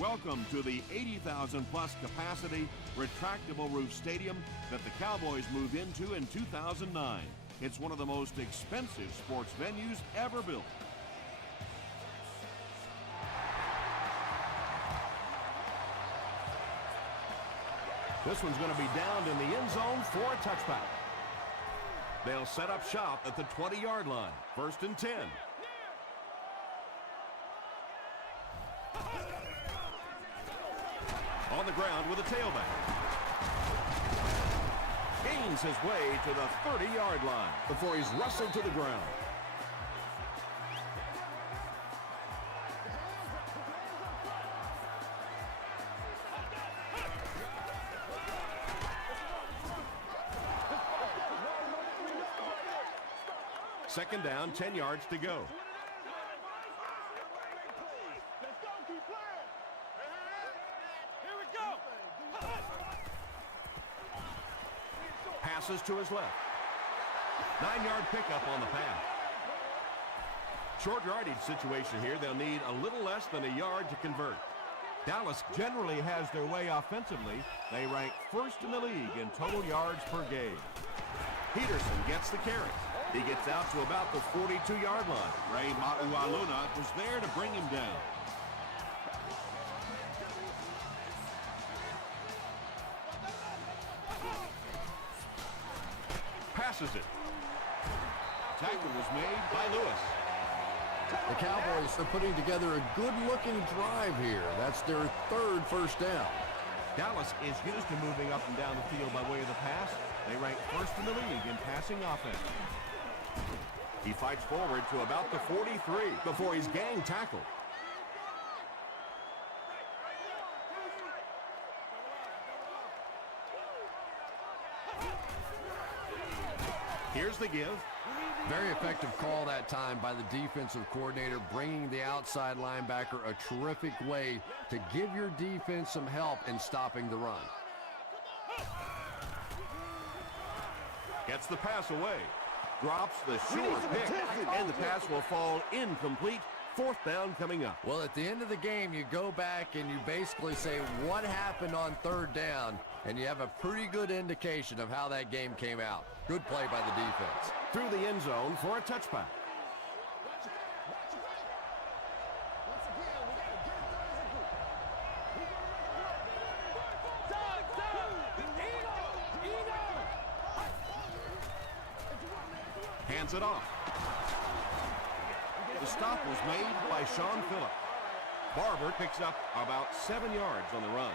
Welcome to the 80,000 plus capacity retractable roof stadium that the Cowboys moved into in 2009. It's one of the most expensive sports venues ever built. This one's going to be downed in the end zone for a touchback. They'll set up shop at the 20-yard line. 1st and 10. On the ground with a tailback. Gains his way to the 30-yard line before he's wrestled to the ground. Second down, 10 yards to go. Passes to his left. 9-yard pickup on the pass. Short yardage situation here. They'll need a little less than a yard to convert. Dallas generally has their way offensively. They rank 1st in the league in total yards per game. Peterson gets the carry. He gets out to about the 42-yard line. Ray Maualuna was there to bring him down. Passes it. Tackle was made by Lewis. The Cowboys are putting together a good-looking drive here. That's their 3rd first down. Dallas is used to moving up and down the field by way of the pass. They rank 1st in the league in passing offense. He fights forward to about the 43 before he's gang tackled. Here's the give. Very effective call that time by the defensive coordinator, bringing the outside linebacker a terrific way to give your defense some help in stopping the run. Gets the pass away. Drops the short pick, and the pass will fall incomplete. 4th down coming up. Well, at the end of the game, you go back and you basically say what happened on 3rd down, and you have a pretty good indication of how that game came out. Good play by the defense. Through the end zone for a touchback. Hands it off. The stop was made by Sean Phillips. Barber picks up about 7 yards on the run.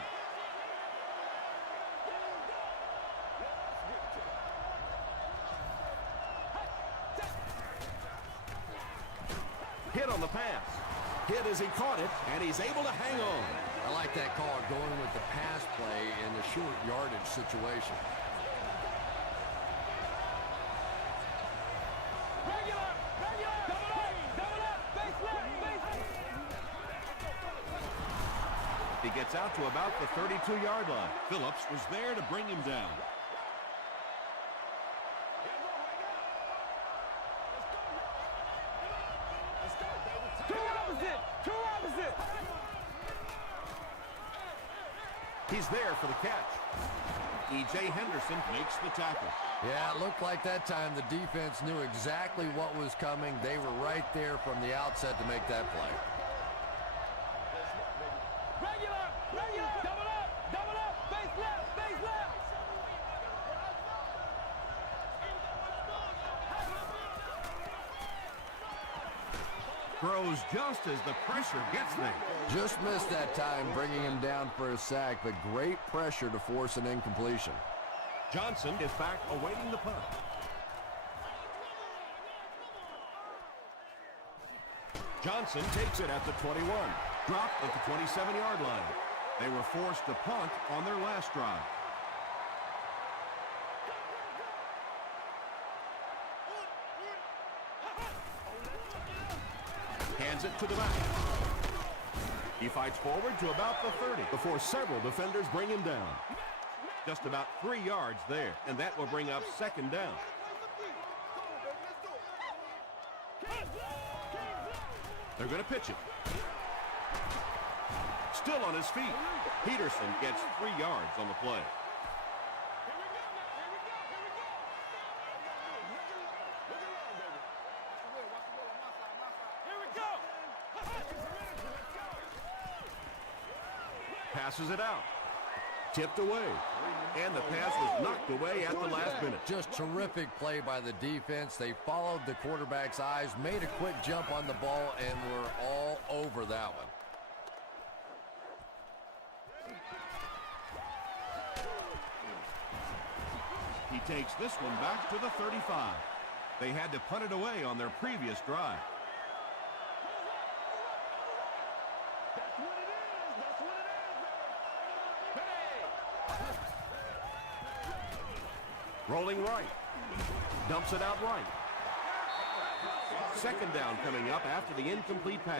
Hit on the pass. Hit as he caught it, and he's able to hang on. I like that call, going with the pass play in the short yardage situation. He gets out to about the 32-yard line. Phillips was there to bring him down. Two opposite. He's there for the catch. E.J. Henderson makes the tackle. Yeah, it looked like that time the defense knew exactly what was coming. They were right there from the outset to make that play. Double up, face left. Throws just as the pressure gets there. Just missed that time, bringing him down for a sack, but great pressure to force an incompletion. Johnson is back awaiting the punt. Johnson takes it at the 21. Dropped at the 27-yard line. They were forced to punt on their last drive. Hands it to the back. He fights forward to about the 30 before several defenders bring him down. Just about 3 yards there, and that will bring up 2nd down. They're going to pitch it. Still on his feet. Peterson gets 3 yards on the play. Passes it out. Tipped away. And the pass was knocked away at the last minute. Just terrific play by the defense. They followed the quarterback's eyes, made a quick jump on the ball, and were all over that one. He takes this one back to the 35. They had to punt it away on their previous drive. Rolling right. Dumps it out right. Second down coming up after the incomplete pass.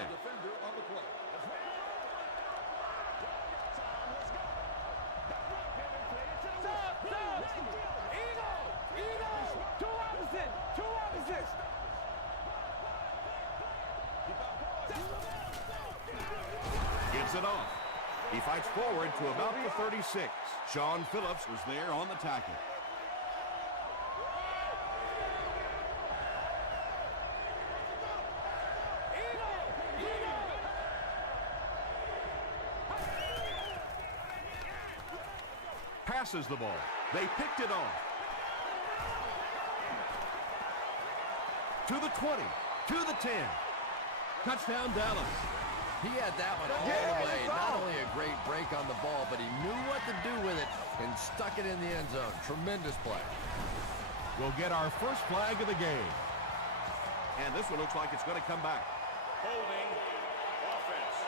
Gives it off. He fights forward to about the 36. Sean Phillips was there on the tackle. Passes the ball. They picked it off. To the 20, to the 10. Touchdown, Dallas. He had that one all the way. Not only a great break on the ball, but he knew what to do with it and stuck it in the end zone. Tremendous play. We'll get our first flag of the game. And this one looks like it's going to come back. Holding offense.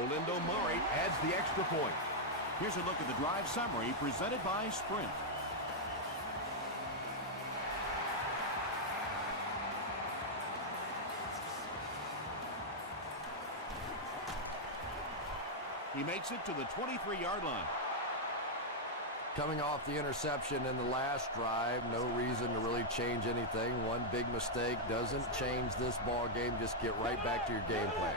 Olindo Murray adds the extra point. Here's a look at the drive summary presented by Sprint. He makes it to the 23-yard line. Coming off the interception in the last drive, no reason to really change anything. One big mistake doesn't change this ball game. Just get right back to your game plan.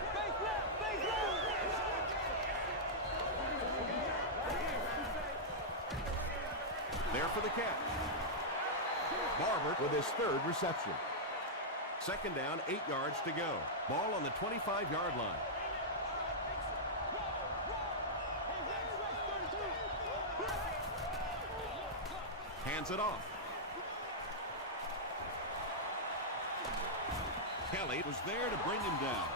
There for the catch. Barber with his third reception. Second down, 8 yards to go. Ball on the 25-yard line. Hands it off. Kelly was there to bring him down.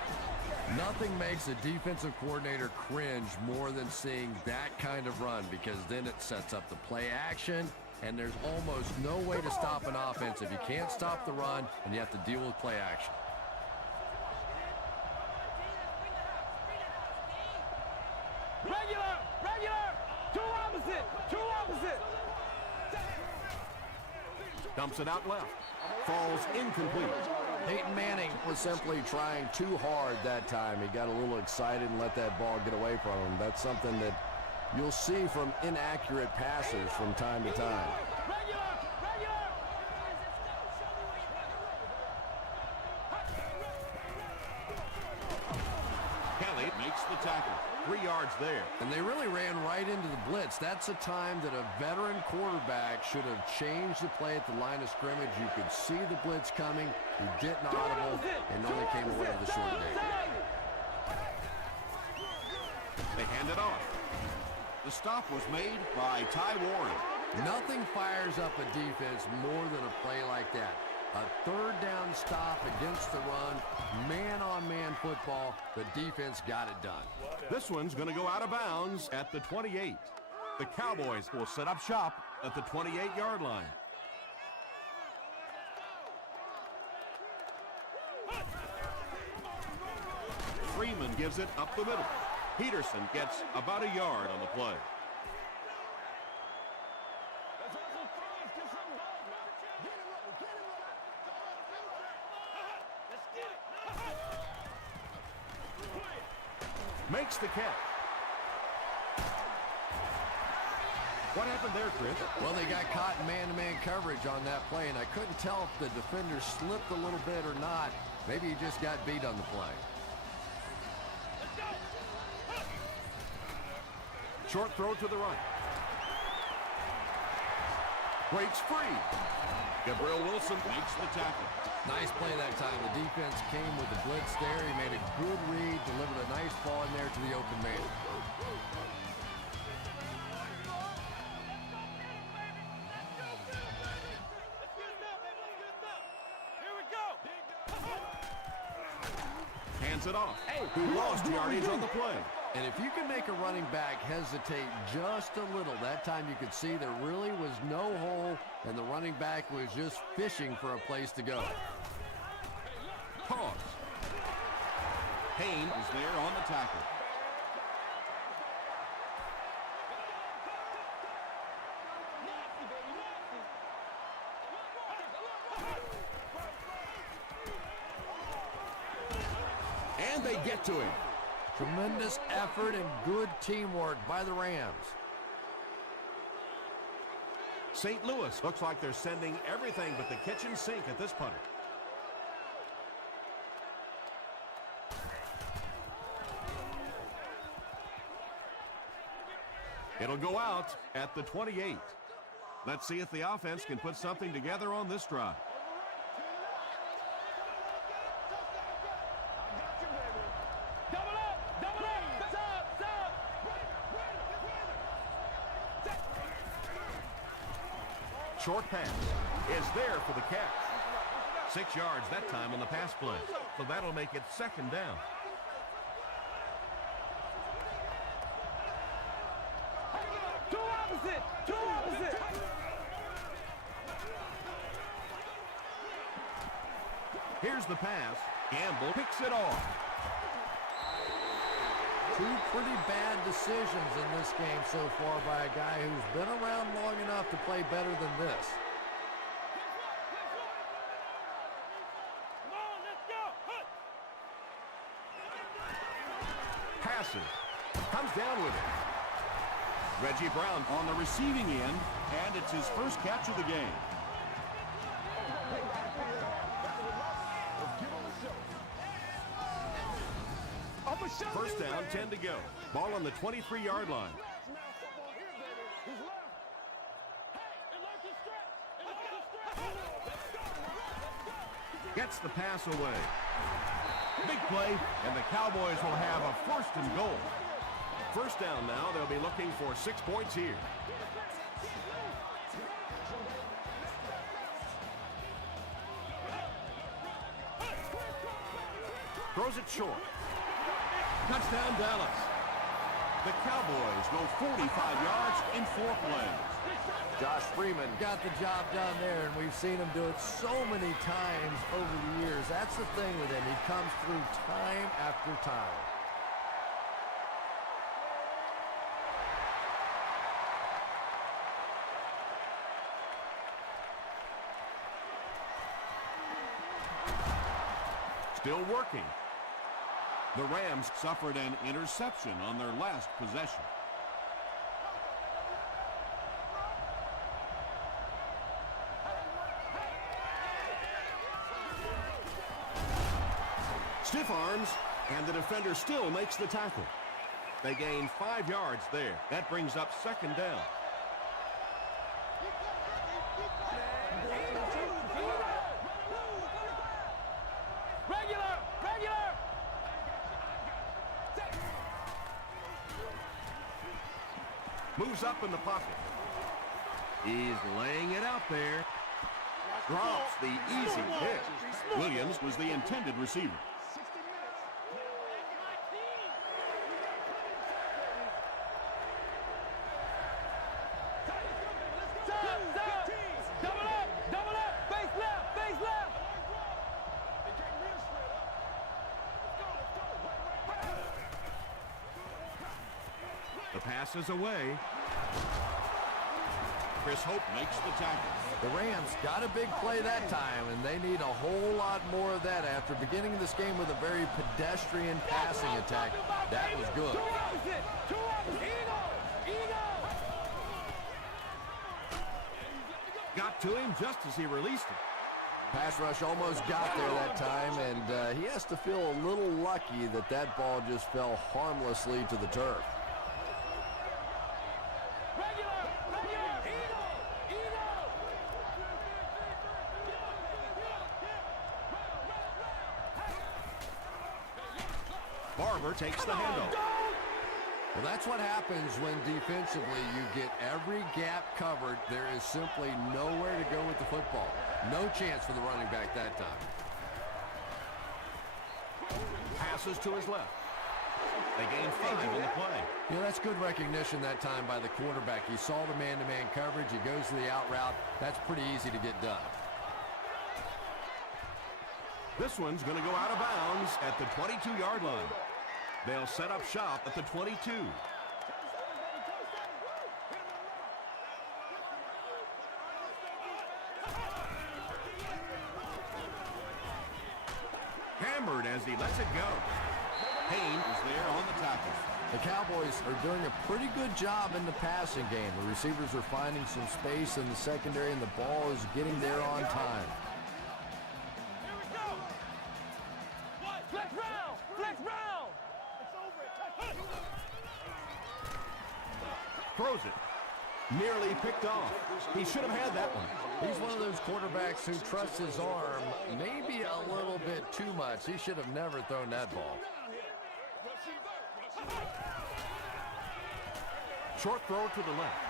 Nothing makes a defensive coordinator cringe more than seeing that kind of run, because then it sets up the play action, and there's almost no way to stop an offense if you can't stop the run and you have to deal with play action. Regular, two opposite. Dumps it out left. Falls incomplete. Peyton Manning was simply trying too hard that time. He got a little excited and let that ball get away from him. That's something that you'll see from inaccurate passers from time to time. Kelly makes the tackle. 3 yards there. And they really ran right into the blitz. That's a time that a veteran quarterback should have changed the play at the line of scrimmage. You could see the blitz coming. He didn't audible and only came away with a short game. They hand it off. The stop was made by Ty Warren. Nothing fires up a defense more than a play like that. A third down stop against the run, man-on-man football. The defense got it done. This one's going to go out of bounds at the 28. The Cowboys will set up shop at the 28-yard line. Freeman gives it up the middle. Peterson gets about a yard on the play. Makes the catch. What happened there, Chris? Well, they got caught in man-to-man coverage on that play, and I couldn't tell if the defender slipped a little bit or not. Maybe he just got beat on the play. Short throw to the right. Breaks free. Gabriel Wilson makes the tackle. Nice play that time. The defense came with the blitz there. He made a good read, delivered a nice ball in there to the open man. Hands it off. Who lost yardage on the play. And if you can make a running back hesitate just a little, that time you could see there really was no hole, and the running back was just fishing for a place to go. Pause. Payne is there on the tackle. And they get to him. Tremendous effort and good teamwork by the Rams. St. Louis looks like they're sending everything but the kitchen sink at this punter. It'll go out at the 28. Let's see if the offense can put something together on this drive. Short pass is there for the catch. 6 yards that time on the pass play. So that'll make it second down. Two opposite. Here's the pass. Gamble picks it off. Two pretty bad decisions in this game so far by a guy who's been around long enough to play better than this. Passes. Comes down with it. Reggie Brown on the receiving end, and it's his first catch of the game. First down, 10 to go. Ball on the 23-yard line. Gets the pass away. Big play, and the Cowboys will have a first and goal. First down now, they'll be looking for 6 points here. Throws it short. Touchdown, Dallas. The Cowboys go 45 yards in 4 plays. Josh Freeman got the job done there, and we've seen him do it so many times over the years. That's the thing with him. He comes through time after time. Still working. The Rams suffered an interception on their last possession. Stiff arms, and the defender still makes the tackle. They gain 5 yards there. That brings up second down. Moves up in the pocket. He's laying it out there. Drops the easy hit. Williams was the intended receiver. The pass is away. Chris Hope makes the tackle. The Rams got a big play that time, and they need a whole lot more of that after beginning this game with a very pedestrian passing attack. That was good. Got to him just as he released it. Pass rush almost got there that time, and he has to feel a little lucky that that ball just fell harmlessly to the turf. Barber takes the handoff. Well, that's what happens when defensively you get every gap covered. There is simply nowhere to go with the football. No chance for the running back that time. Passes to his left. They gain 5 on the play. You know, that's good recognition that time by the quarterback. He saw the man-to-man coverage. He goes to the out route. That's pretty easy to get done. This one's going to go out of bounds at the 22-yard line. They'll set up shop at the 22. Hammered as he lets it go. Payne is there on the tackle. The Cowboys are doing a pretty good job in the passing game. The receivers are finding some space in the secondary, and the ball is getting there on time. Throws it. Nearly picked off. He should have had that one. He's one of those quarterbacks who trusts his arm maybe a little bit too much. He should have never thrown that ball. Short throw to the left.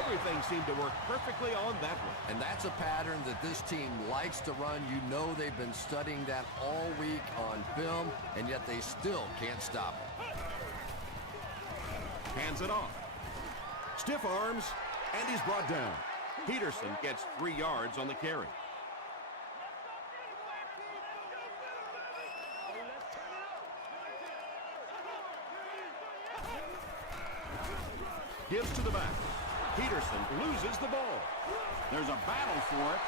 Everything seemed to work perfectly on that one. And that's a pattern that this team likes to run. You know they've been studying that all week on film, and yet they still can't stop it. Hands it off. Stiff arms, and he's brought down. Peterson gets 3 yards on the carry. Gives to the back. Peterson loses the ball. There's a battle for it.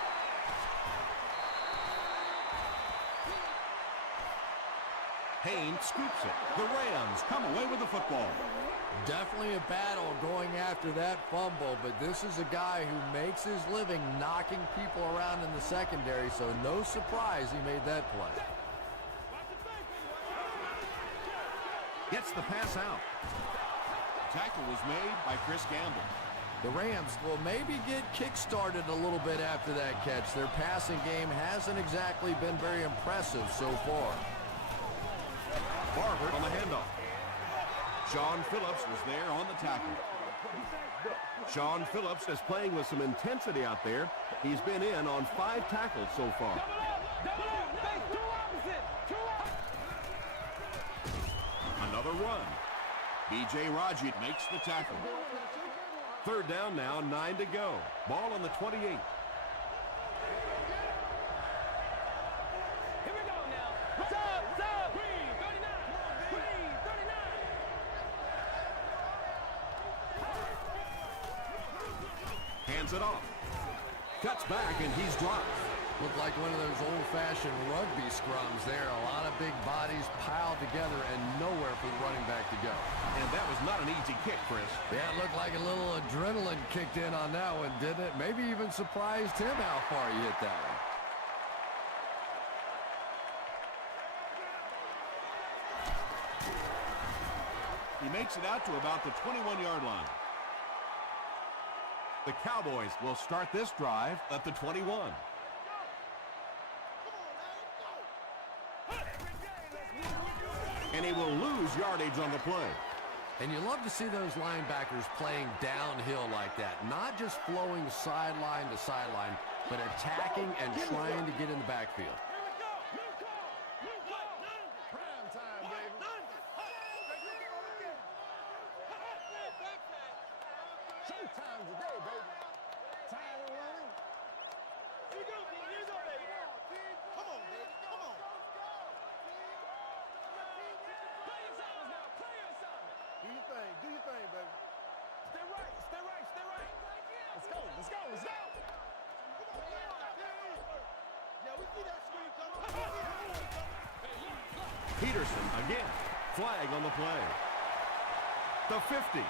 Payne scoops it. The Rams come away with the football. Definitely a battle going after that fumble, but this is a guy who makes his living knocking people around in the secondary, so no surprise he made that play. Gets the pass out. Tackle was made by Chris Gamble. The Rams will maybe get kick-started a little bit after that catch. Their passing game hasn't exactly been very impressive so far. Barber on the handoff. Sean Phillips was there on the tackle. Sean Phillips is playing with some intensity out there. He's been in on 5 tackles so far. Another run. B.J. Raji makes the tackle. 3rd down now, 9 to go. Ball on the 28. Hands it off. Cuts back, and he's dropped. Looked like one of those old-fashioned rugby scrums there. A lot of big bodies piled together and nowhere for the running back to go. And that was not an easy kick, Chris. Yeah, it looked like a little adrenaline kicked in on that one, didn't it? Maybe even surprised him how far he hit that one. He makes it out to about the 21-yard line. The Cowboys will start this drive at the 21. And he will lose yardage on the play. And you love to see those linebackers playing downhill like that. Not just flowing sideline to sideline, but attacking and trying to get in the backfield. Peterson again. Flag on the play. The 50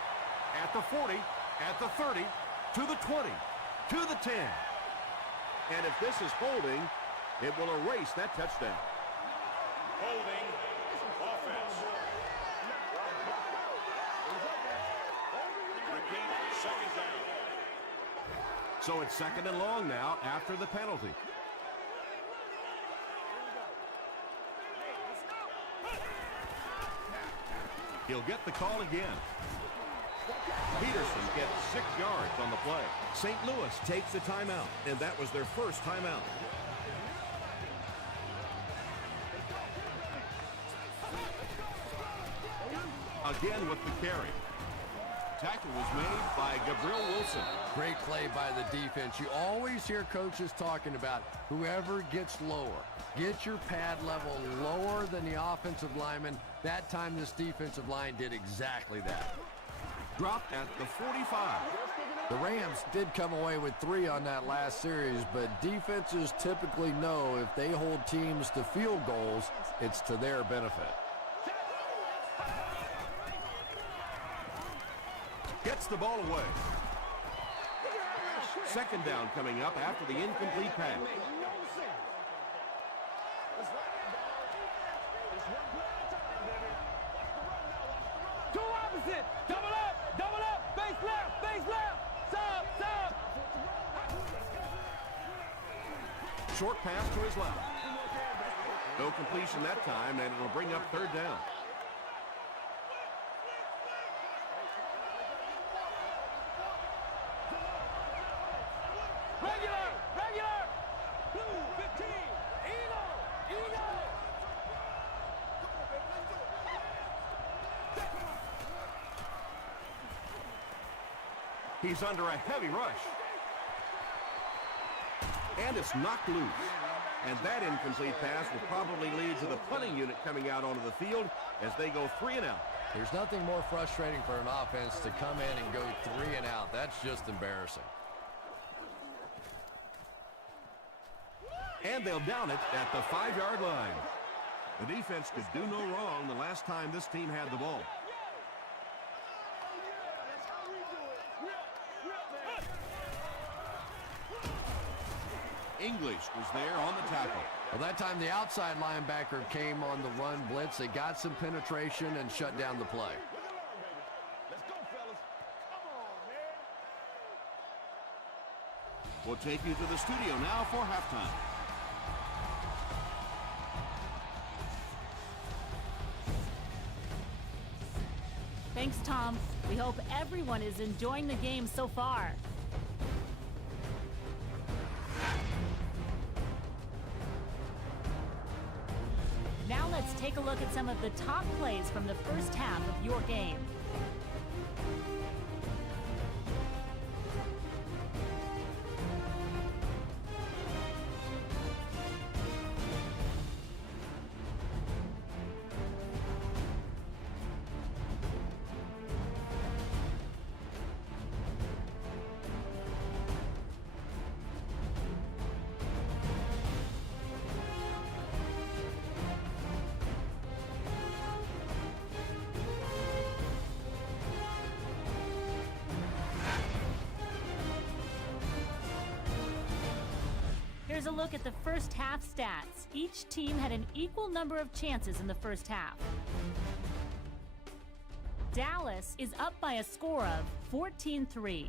at the 40. At the 30, to the 20, to the 10. And if this is holding, it will erase that touchdown. Holding offense. Repeat, second down. So it's second and long now after the penalty. He'll get the call again. Peterson gets 6 yards on the play. St. Louis takes a timeout, and that was their first timeout. Again with the carry. Tackle was made by Gabriel Wilson. Great play by the defense. You always hear coaches talking about whoever gets lower. Get your pad level lower than the offensive lineman. That time this defensive line did exactly that. Dropped at the 45. The Rams did come away with 3 on that last series, but defenses typically know if they hold teams to field goals, it's to their benefit. Gets the ball away. Second down coming up after the incomplete pass. Two opposite. Double up, face left. Sub. Short pass to his left. No completion that time, and it'll bring up third down. Regular. Blue 15. Eagle. He's under a heavy rush. And it's knocked loose. And that incomplete pass will probably lead to the punting unit coming out onto the field as they go 3 and out. There's nothing more frustrating for an offense to come in and go 3 and out. That's just embarrassing. And they'll down it at the 5-yard line. The defense could do no wrong the last time this team had the ball. English was there on the tackle. Well, that time the outside linebacker came on the run blitz. They got some penetration and shut down the play. Let's go, fellas. Come on, man. We'll take you to the studio now for halftime. Thanks, Tom. We hope everyone is enjoying the game so far. Now let's take a look at some of the top plays from the first half of your game. Here's a look at the first half stats. Each team had an equal number of chances in the first half. Dallas is up by a score of 14-3.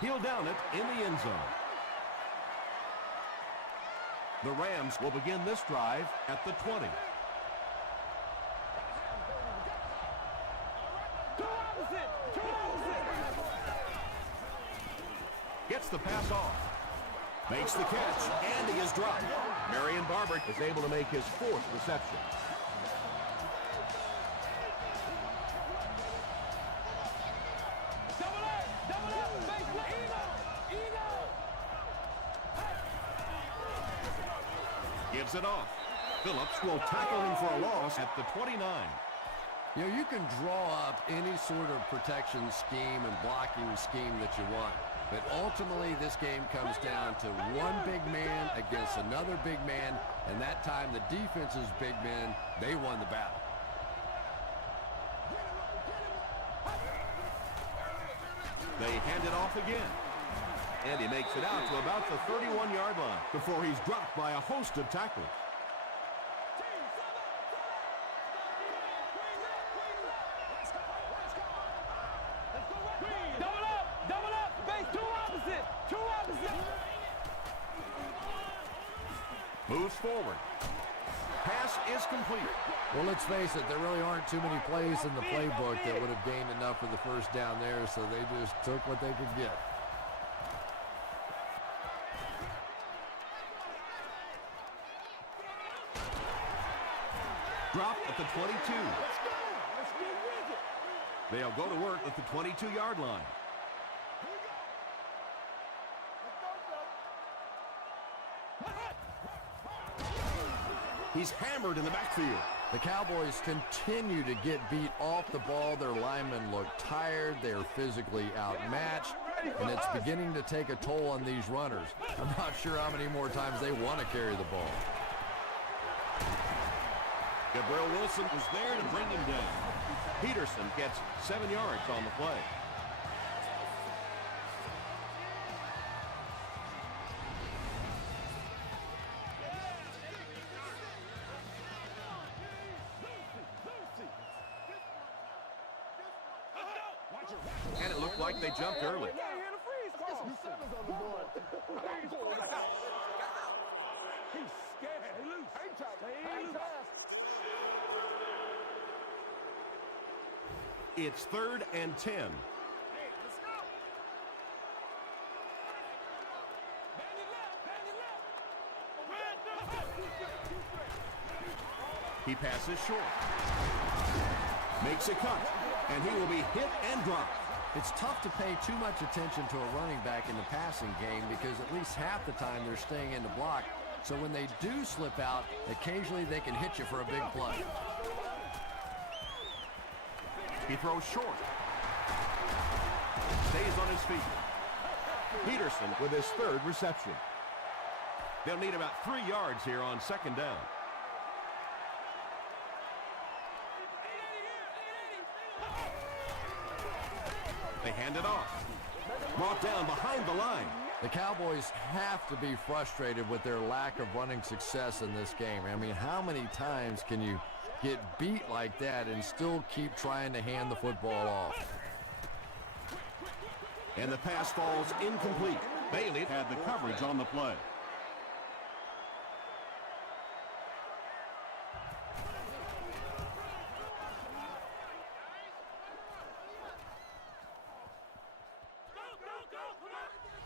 He'll down it in the end zone. The Rams will begin this drive at the 20. Two opposite. Gets the pass off. Makes the catch, and he is dropped. Marion Barber is able to make his 4th reception. Double up, face left. Eagle. Gives it off. Phillips will tackle him for a loss at the 29. You know, you can draw up any sort of protection scheme and blocking scheme that you want. But ultimately, this game comes down to one big man against another big man. And that time, the defense's big men, they won the battle. They hand it off again. And he makes it out to about the 31-yard line before he's dropped by a host of tacklers. Double up, base, two opposite. Moves forward. Pass is complete. Well, let's face it, there really aren't too many plays in the playbook that would have gained enough for the first down there, so they just took what they could get. Drop at the 22. They'll go to work at the 22-yard line. He's hammered in the backfield. The Cowboys continue to get beat off the ball. Their linemen look tired. They're physically outmatched, and it's beginning to take a toll on these runners. I'm not sure how many more times they want to carry the ball. Gabriel Wilson was there to bring him down. Peterson gets 7 yards on the play. And it looked like they jumped early. It's 3rd and 10. He passes short. Makes a cut. And he will be hit and dropped. It's tough to pay too much attention to a running back in the passing game because at least half the time they're staying in the block. So when they do slip out, occasionally they can hit you for a big play. He throws short. Stays on his feet. Peterson with his 3rd reception. They'll need about 3 yards here on 2nd down. They hand it off. Brought down behind the line. The Cowboys have to be frustrated with their lack of running success in this game. I mean, how many times can you get beat like that and still keep trying to hand the football off? And the pass falls incomplete. Bailey had the coverage on the play.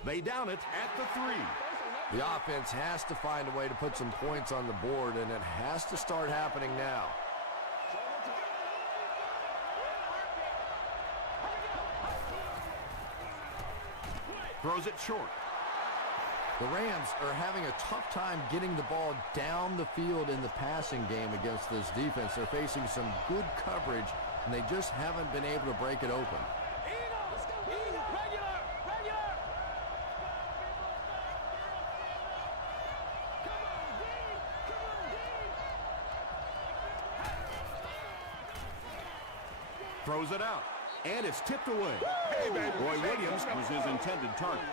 They down it at the 3. The offense has to find a way to put some points on the board, and it has to start happening now. Throws it short. The Rams are having a tough time getting the ball down the field in the passing game against this defense. They're facing some good coverage, and they just haven't been able to break it open. Throws it out, and it's tipped away. Roy Williams was his intended target.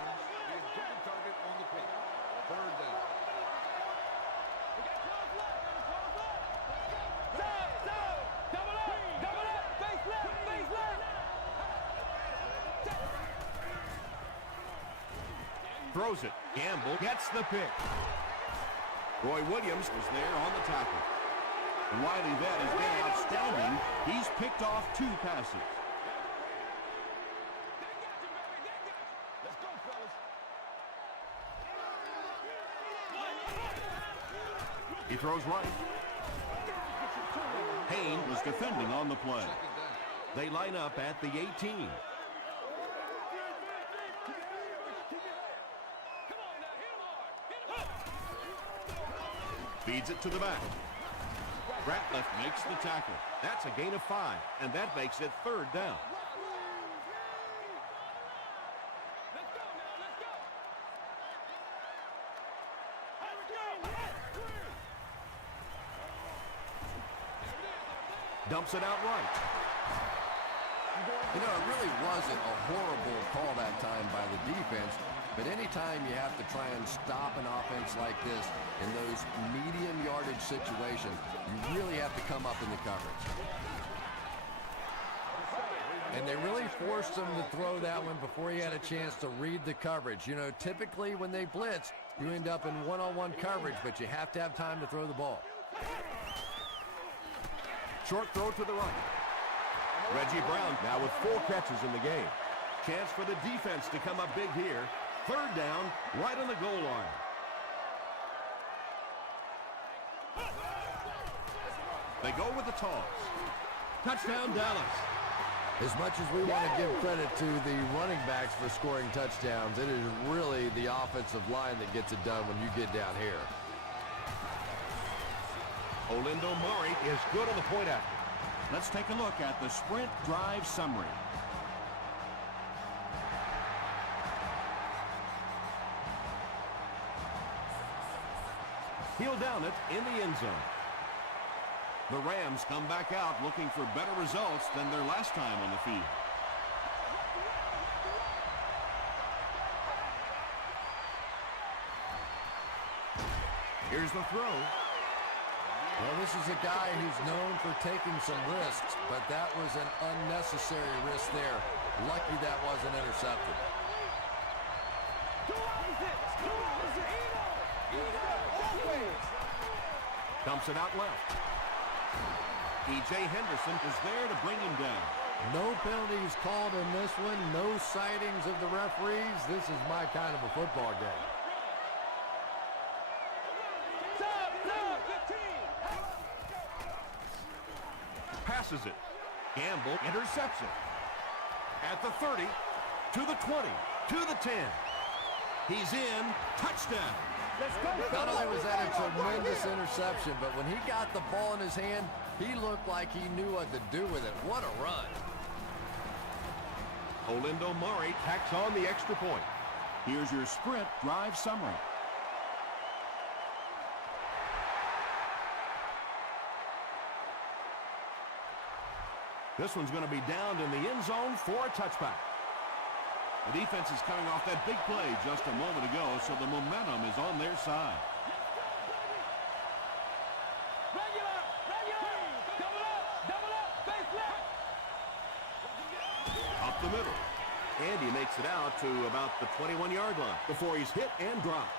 Throws it. Gamble gets the pick. Roy Williams was there on the tackle. And Wiley Vett has been outstanding. He's picked off 2 passes. He throws right. Hayne was defending on the play. They line up at the 18. Feeds it to the back. Ratliff makes the tackle. That's a gain of 5, and that makes it 3rd down. Let's go now, let's go. Dumps it out right. You know, it really wasn't a horrible call that time by the defense, but anytime you have to try and stop an offense like this in those medium yardage situations, you really have to come up in the coverage. And they really forced him to throw that one before he had a chance to read the coverage. You know, typically when they blitz, you end up in one-on-one coverage, but you have to have time to throw the ball. Short throw to the right. Reggie Brown now with 4 catches in the game. Chance for the defense to come up big here. 3rd down, right on the goal line. They go with the toss. Touchdown, Dallas. As much as we want to give credit to the running backs for scoring touchdowns, it is really the offensive line that gets it done when you get down here. Olindo Murray is good on the point after. Let's take a look at the sprint drive summary. He'll down it in the end zone. The Rams come back out looking for better results than their last time on the field. Here's the throw. Well, this is a guy who's known for taking some risks, but that was an unnecessary risk there. Lucky that wasn't intercepted. Two opposite. Eagle. Dumps it out left. E.J. Henderson is there to bring him down. No penalties called in this one. No sightings of the referees. This is my kind of a football game. Passes it. Gamble intercepts it. At the 30, to the 20, to the 10. He's in. Touchdown. Not only was that a tremendous interception, but when he got the ball in his hand, he looked like he knew what to do with it. What a run. Olindo Murray tacks on the extra point. Here's your sprint drive summary. This one's going to be downed in the end zone for a touchback. The defense is coming off that big play just a moment ago, so the momentum is on their side. Up the middle. And he makes it out to about the 21-yard line before he's hit and dropped.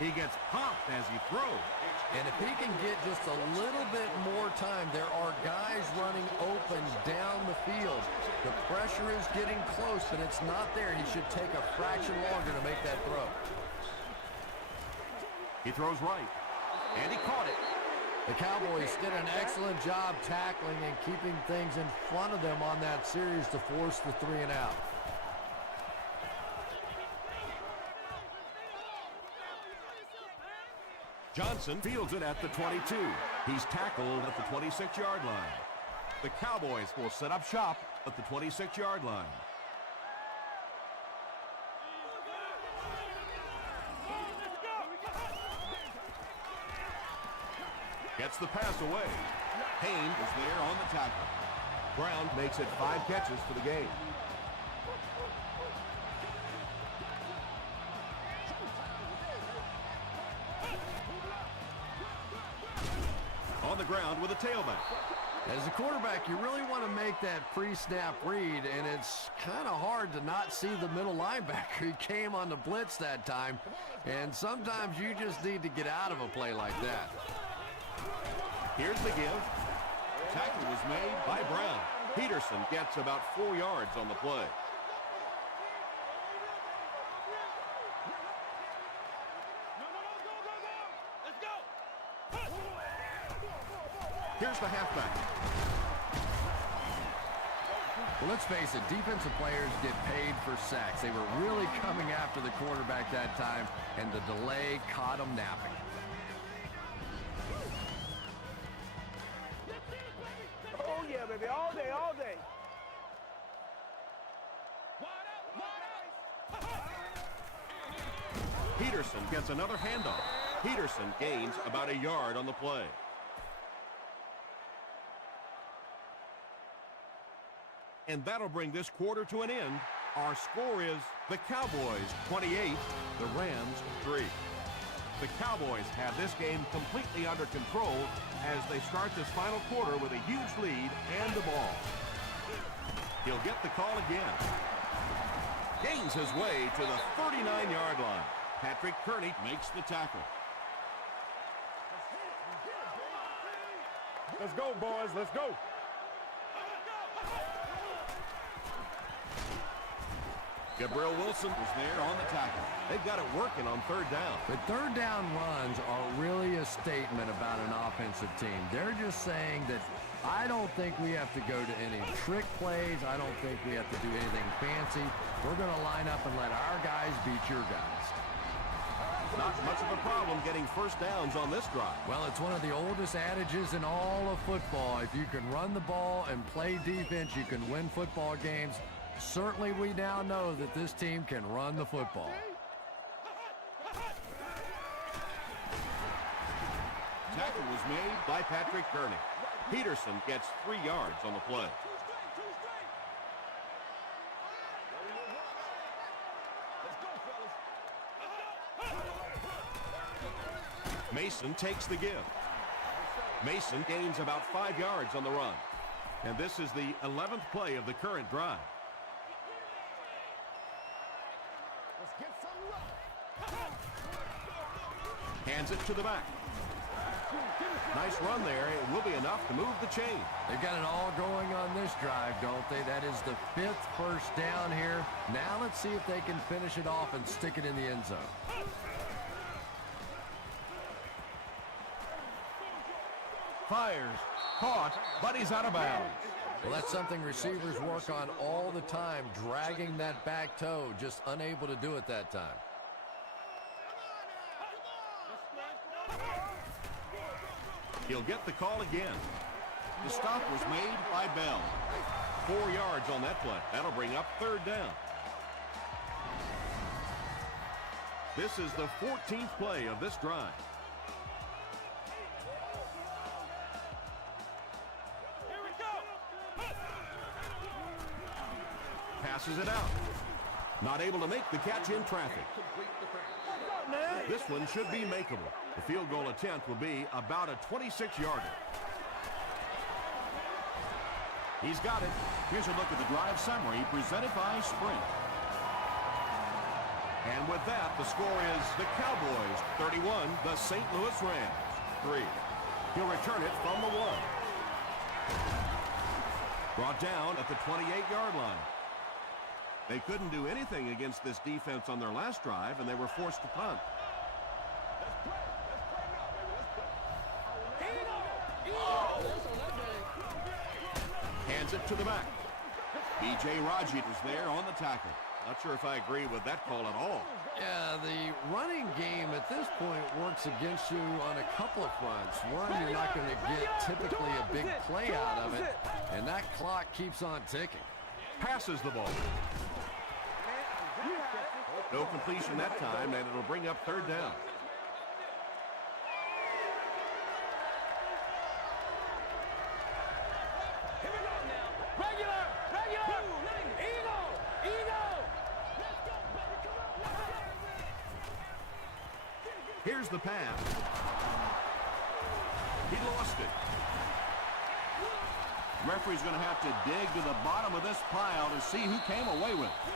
He gets popped as he throws. And if he can get just a little bit more time, there are guys running open down the field. The pressure is getting close, but it's not there. He should take a fraction longer to make that throw. He throws right, and he caught it. The Cowboys did an excellent job tackling and keeping things in front of them on that series to force the 3 and out. Johnson fields it at the 22. He's tackled at the 26-yard line. The Cowboys will set up shop at the 26-yard line. Gets the pass away. Payne is there on the tackle. Brown makes it 5 catches for the game. On the ground with a tailback. As a quarterback, you really want to make that pre-snap read, and it's kind of hard to not see the middle linebacker. He came on the blitz that time, and sometimes you just need to get out of a play like that. Here's the give. Tackle was made by Brown. Peterson gets about 4 yards on the play. Here's the halfback. Well, let's face it, defensive players get paid for sacks. They were really coming after the quarterback that time, and the delay caught them napping. Oh, yeah, baby. All day, all day. Peterson gets another handoff. Peterson gains about a yard on the play. And that'll bring this quarter to an end. Our score is the Cowboys 28, the Rams 3. The Cowboys have this game completely under control as they start this final quarter with a huge lead and the ball. He'll get the call again. Gains his way to the 39-yard line. Patrick Kearney makes the tackle. Let's go, boys. Let's go. Gabriel Wilson was there on the tackle. They've got it working on third down. But third down runs are really a statement about an offensive team. They're just saying that I don't think we have to go to any trick plays. I don't think we have to do anything fancy. We're going to line up and let our guys beat your guys. Not much of a problem getting first downs on this drive. Well, it's one of the oldest adages in all of football. If you can run the ball and play defense, you can win football games. Certainly we now know that this team can run the football. Tackle was made by Patrick Kearney. Peterson gets 3 yards on the play. Mason takes the give. Mason gains about 5 yards on the run. And this is the 11th play of the current drive. Hands it to the back. Nice run there. It will be enough to move the chain. They've got it all going on this drive, don't they? That is the 5th first down here. Now let's see if they can finish it off and stick it in the end zone. Fires. Caught, but he's out of bounds. Well, that's something receivers work on all the time, dragging that back toe, just unable to do it that time. He'll get the call again. The stop was made by Bell. 4 yards on that play. That'll bring up third down. This is the 14th play of this drive. Passes it out. Not able to make the catch in traffic. This one should be makeable. The field goal attempt will be about a 26-yarder. He's got it. Here's a look at the drive summary presented by Sprint. And with that, the score is the Cowboys 31, the St. Louis Rams 3. He'll return it from the 1. Brought down at the 28-yard line. They couldn't do anything against this defense on their last drive, and they were forced to punt. Hands it to the back. B.J. Raji was there on the tackle. Not sure if I agree with that call at all. Yeah, the running game at this point works against you on a couple of fronts. One, you're not going to get typically a big play out of it, and that clock keeps on ticking. Passes the ball. No completion that time, and it'll bring up third down. Here's the pass. He lost it. Referee's going to have to dig to the bottom of this pile to see who came away with it.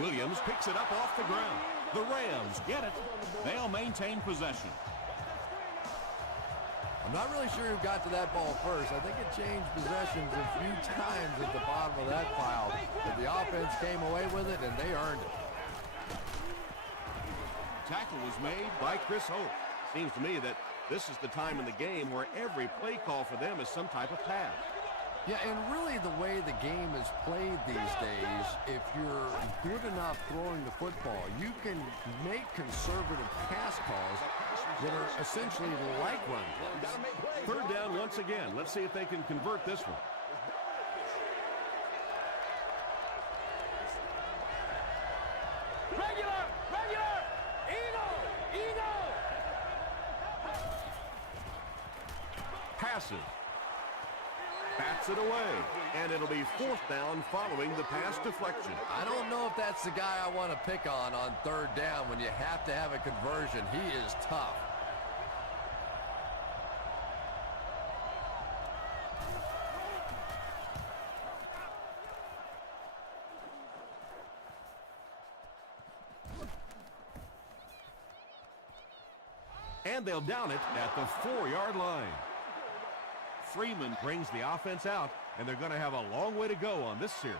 Williams picks it up off the ground. The Rams get it. They'll maintain possession. I'm not really sure who got to that ball first. I think it changed possessions a few times at the bottom of that pile. But the offense came away with it, and they earned it. Tackle was made by Chris Hope. Seems to me that This is the time in the game where every play call for them is some type of pass. Yeah, and really the way the game is played these days, if you're good enough throwing the football, you can make conservative pass calls that are essentially like run plays. Third down once again. Let's see if they can convert this one. Regular! Eagle! Passes. Bats it away. And it'll be fourth down following the pass deflection. I don't know if that's the guy I want to pick on third down when you have to have a conversion. He is tough. And they'll down it at the 4-yard line. Freeman brings the offense out, and they're going to have a long way to go on this series.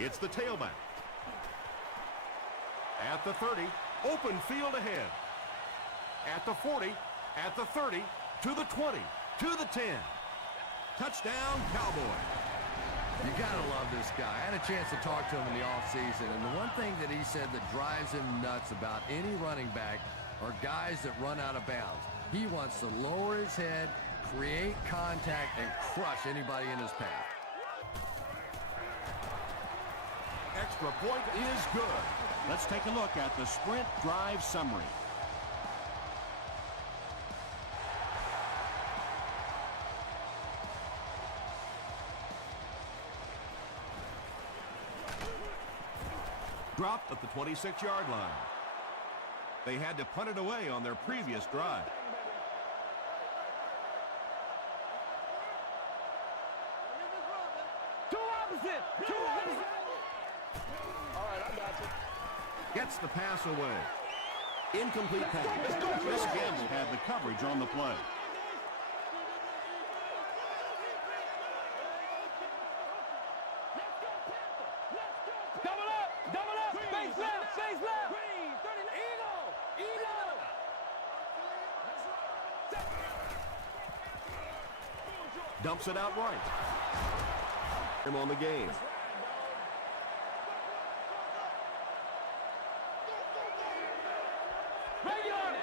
It's the tailback. At the 30, open field ahead. At the 40, at the 30, to the 20, to the 10. Touchdown, Cowboys. You gotta love this guy. I had a chance to talk to him in the offseason, and the one thing that he said that drives him nuts about any running back are guys that run out of bounds. He wants to lower his head, create contact, and crush anybody in his path. Extra point is good. Let's take a look at the sprint drive summary. Dropped at the 26-yard line. They had to punt it away on their previous drive. Two opposite! All right, I got you. Gets the pass away. Incomplete pass. Chris Gamble had the coverage on the play. Double up! Face left! Eagle! Dumps it out right. Him on the game. Regular!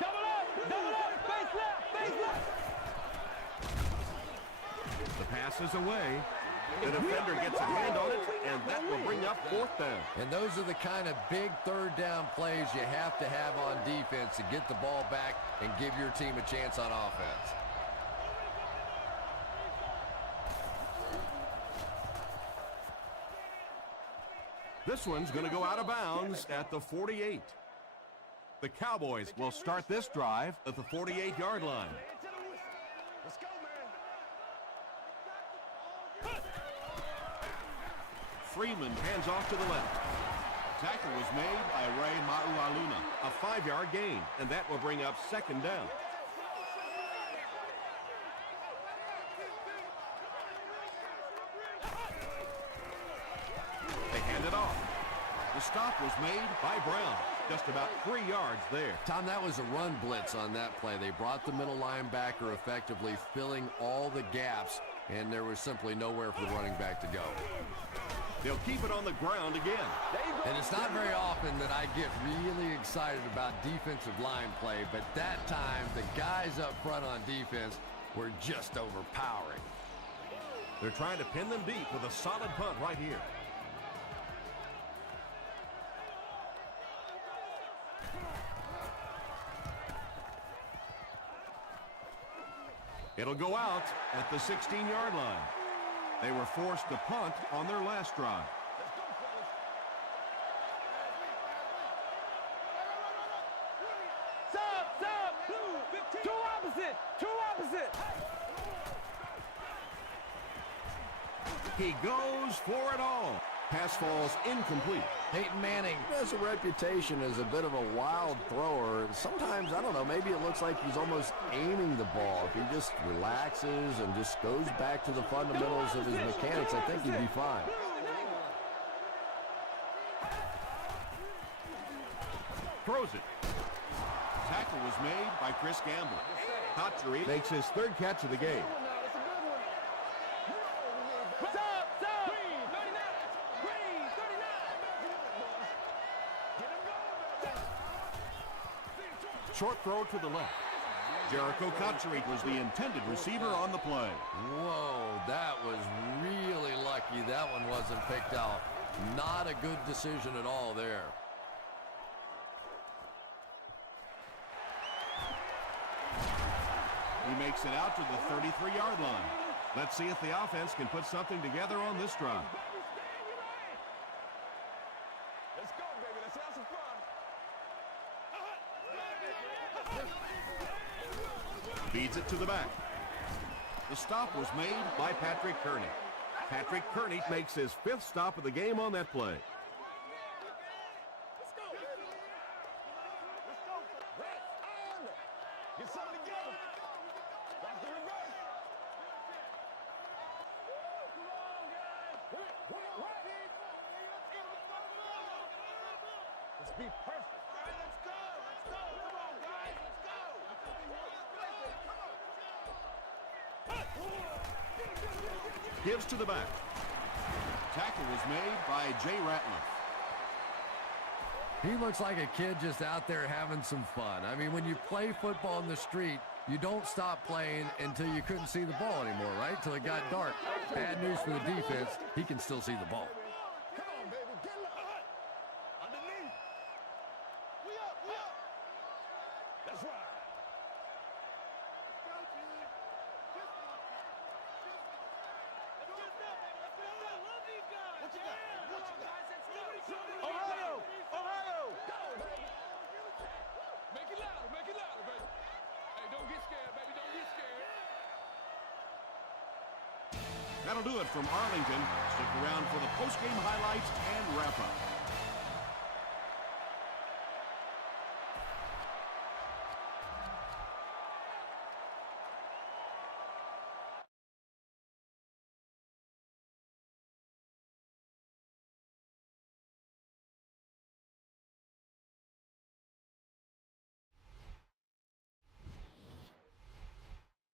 Double up! Face left! The pass is away. The defender gets a hand on it, and that will bring up fourth down. And those are the kind of big third down plays you have to have on defense to get the ball back and give your team a chance on offense. This one's going to go out of bounds at the 48. The Cowboys will start this drive at the 48-yard line. Let's go, man! Freeman hands off to the left. Tackle was made by Ray Maualuna. A 5-yard gain, and that will bring up second down. They hand it off. The stop was made By Brown, just about 3 yards there. Tom, that was a run blitz on that play. They brought the middle linebacker effectively filling all the gaps, and there was simply nowhere for the running back to go. They'll keep it on the ground again. And it's not very often that I get really excited about defensive line play, but that time the guys up front on defense were just overpowering. They're trying to pin them deep with a solid punt right here. It'll go out at the 16-yard line. They were forced to punt on their last drive. Sub! Two opposite! He goes for it all. Pass falls incomplete. Peyton Manning has a reputation as a bit of a wild thrower. Sometimes, I don't know, maybe it looks like he's almost aiming the ball. If he just relaxes and just goes back to the fundamentals of his mechanics, I think he'd be fine. Throws it. Tackle was made by Chris Gamble. Cotchery makes his third catch of the game. Short throw to the left. Jericho Cotchery was the intended receiver on the play. Whoa, that was really lucky that one wasn't picked out. Not a good decision at all there. He makes it out to the 33-yard line. Let's see if the offense can put something together on this drive. Let's go, baby. Let's have some fun. Feeds it to the back. The stop was made By Patrick Kearney. Patrick Kearney makes his 5th stop of the game on that play. Let's go, baby. Let's go. Get something together. Watch the reverse. Come on, guys. Let's be perfect. All right, let's go. Let's go. Come on, guys. Let's go. Gives to the back. Tackle was made by Jay Ratliff. He looks like a kid just out there having some fun. I mean, when you play football in the street, you don't stop playing until you couldn't see the ball anymore, right? Till it got dark. Bad news for the defense. He can still see the ball. Come on, baby. Get up. Underneath. We up. We up. That's right. Ohio! Ohio! Go, baby! Make it louder, baby. Hey, don't get scared, baby. Don't get scared. That'll do it from Arlington. Stick around for the post-game highlights and wrap-up.